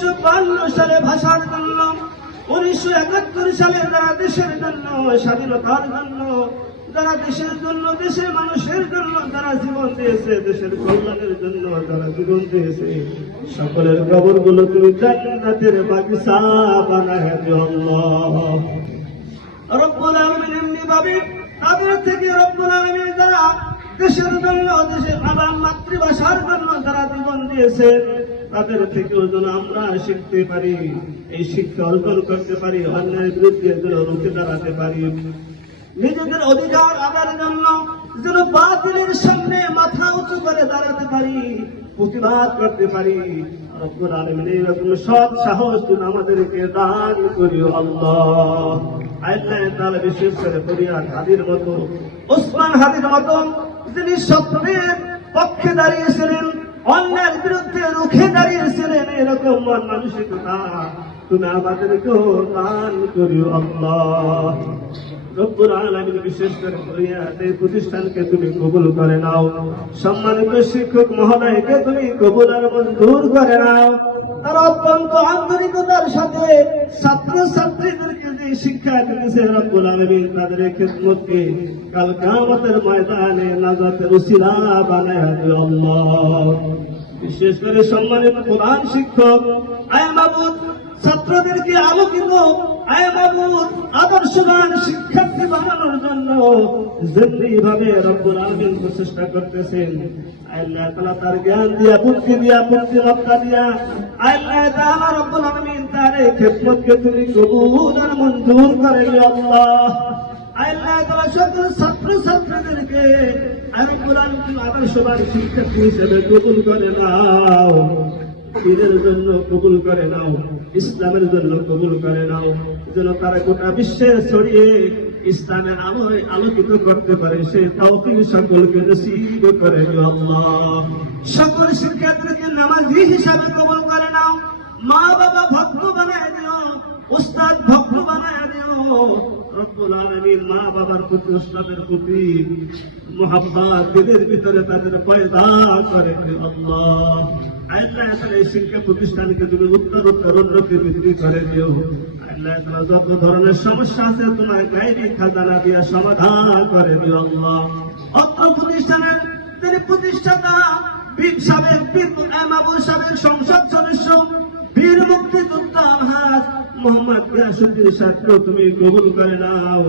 1952 সালে ভাষার জন্য, 1971 সালে যারা দেশের জন্য, স্বাধীনতার জন্য, যারা দেশের জন্য, দেশের মানুষের জন্য যারা জীবন দিয়েছে, দেশের কল্যাণের জন্য যারা জীবন দিয়েছে, সকলের কবরগুলো তুমি জান্নাতের বাগিচা বানায় দিও আল্লাহ। রব্বুল আলামিন এমনি ভাবে তাদের থেকে রব্বুল আলামিন যারা দেশের জন্য, দেশের আবার মাতৃভাষার জন্য যারা জীবন দিয়েছে, তাদের থেকেও যেন আমরা শিখতে পারি, এই শিক্ষা অর্জন করতে পারি, অন্যায়ের বিরুদ্ধে যেন রুখে দাঁড়াতে পারি, নিজেদের অধিকার আদায়ের জন্য যেন বাতিলের সামনে মাথা উঁচু করে দাঁড়াতে পারি, প্রতিবাদ করতে পারি। রব্বুল আলামিন এরকম সৎ সাহস তুমি আমাদেরকে দান করিও আল্লাহ। আল্লাহ তাআলা বিশেষ করে ফরিয়াদ হাদির মতো, ওসমান হাদির মতো যিনি সত্যের পক্ষে দাঁড়িয়েছিলেন, অন্যায়ের বিরুদ্ধে রুখে দাঁড়িয়েছিলেন, এরকম মন মানসিকতা তুমি আমাদেরকেও দান করিও আল্লাহ। রব্বুল আলামিন বিশেষ করে ফরিয়াদ এই প্রতিষ্ঠানকে তুমি কবুল করে নাও, সম্মানিত শিক্ষক মহোদয়কে তুমি কবুল আর মঞ্জুর করে নাও। তারা অত্যন্ত আন্তরিকতার সাথে ছাত্র ছাত্রীদেরকে যে শিক্ষা দিতেছে রব্বুল আলামিন তাদের খিদমতকে কাল কিয়ামতের ময়দানে নাজাতের উসিলা বানায় দিও আল্লাহ। বিশেষ করে সম্মানিত প্রধান শিক্ষক, আয় মাবুদ ছাত্রদেরকে আলোকিত, আয় মাবুদ আদর্শবান শিক্ষার্থী বানানোর জন্য যেভাবে রব্বুল আলামিন প্রচেষ্টা করতেছেন, আল্লাহ তাআলা তার জ্ঞান দিয়া, বুদ্ধি দিয়া, বুদ্ধিমত্তা দিয়া, আল্লাহ তাআলা রব্বুল আলামিন তার এই খিদমতকে তুমি কবুল আর মঞ্জুর করে নিও আল্লাহ। আল্লাহ তাআলা সকল ছাত্র ছাত্রীদেরকে রব্বুল আলামিন আদর্শবান শিক্ষার্থী হিসেবে কবুল করে নাও, দিনের জন্য কবুল করে নাও, ইসলামের জন্য কবুল করে নাও, যেন তারা গোটা বিশ্বে ছড়িয়ে ইসলামের আলোয় আলোকিত করতে পারে, সে তৌফিক সকলকে নসিব করে দিও আল্লাহ। সকল শিক্ষার্থীকে নামাজি হিসাবে কবুল করে নাও, মা বাবা ভক্ত বানায় দিও, উস্তাদ ভক্ত বানায় দিও। রব্বুল আলামিন মা বাবার প্রতি, উস্তাদের প্রতি মুহাব্বত দিলের ভিতরে তাদের পয়দা করে দিও আল্লাহ। আল্লাহ তাআলা এই শিক্ষা প্রতিষ্ঠানকে তুমি উত্তরোত্তর উন্নতি বৃদ্ধি করে দিও। আল্লাহ তাআলা যত ধরনের সমস্যা আছে তোমার গায়েবী খাজানা দিয়া সমাধান করে দিও আল্লাহ। অত্র প্রতিষ্ঠানের তিনি প্রতিষ্ঠাতা বীর সাবেক, বীর মাবুদ সাবেক সংসদ সদস্য, বীর মুক্তিযোদ্ধা আলহাজ মোহাম্মদ গিয়াসউদ্দিন সাহেবকে তুমি কবুল করে নাও।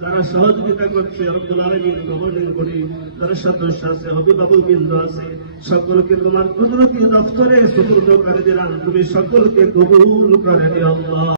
যারা সহযোগিতা করছে রব্বুল আলামিন গভর্নিং বডি, যারা সদস্য আছে, অভিভাবকবৃন্দ আছে, সকলকে তোমার কুদরতি দফতরে সুপুর্দ করে দিলাম, তুমি সকলকে কবুল করে দিও আল্লাহ।